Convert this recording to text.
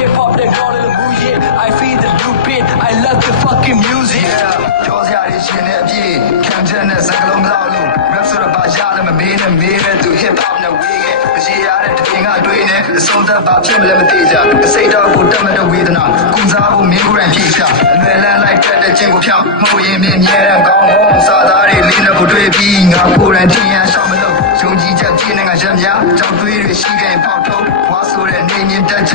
Hip hop that got in the mood, yeah. I feel the loop it. I love the fucking music. Yeah, ကြောစရာတွေရှင်နေအပြည့်ခံချက်နဲ့စကားလုံးမလောက်လို့ rap ဆိုတော့ဘာရလဲမမေးနဲ့မေးတဲ့သူ hip hop နဲ့ဝေးခဲ့မရှိရတဲ့တရင်ကအတွေ့နဲ့အဆုံးသက်ဘာဖြစ်မလဲမသိကြစိတ်တော့ကိုတတ်မဲ့တဲ့ဝေဒနာကုစားဖို့မင်းကိုယ်တိုင်ဖြေချအလွယ်လန်းလိုက်တဲ့ချင်းကိုဖြောင်းမှုရင်မြင်မြဲတဲ့ကောင်းကောင်းစားသားတွေလေးနဲ့ကိုတွေ့ပြီးငါကိုယ်တိုင်ထင်ရရှောင်းမလို့ယုံကြည်ချက်ပြည့်နေငါရက်များကြောက်သွေးတွေရှိခဲ့ပေါက်ထုတ်ဝါဆိုတဲ့နေမြင့်တက်ချ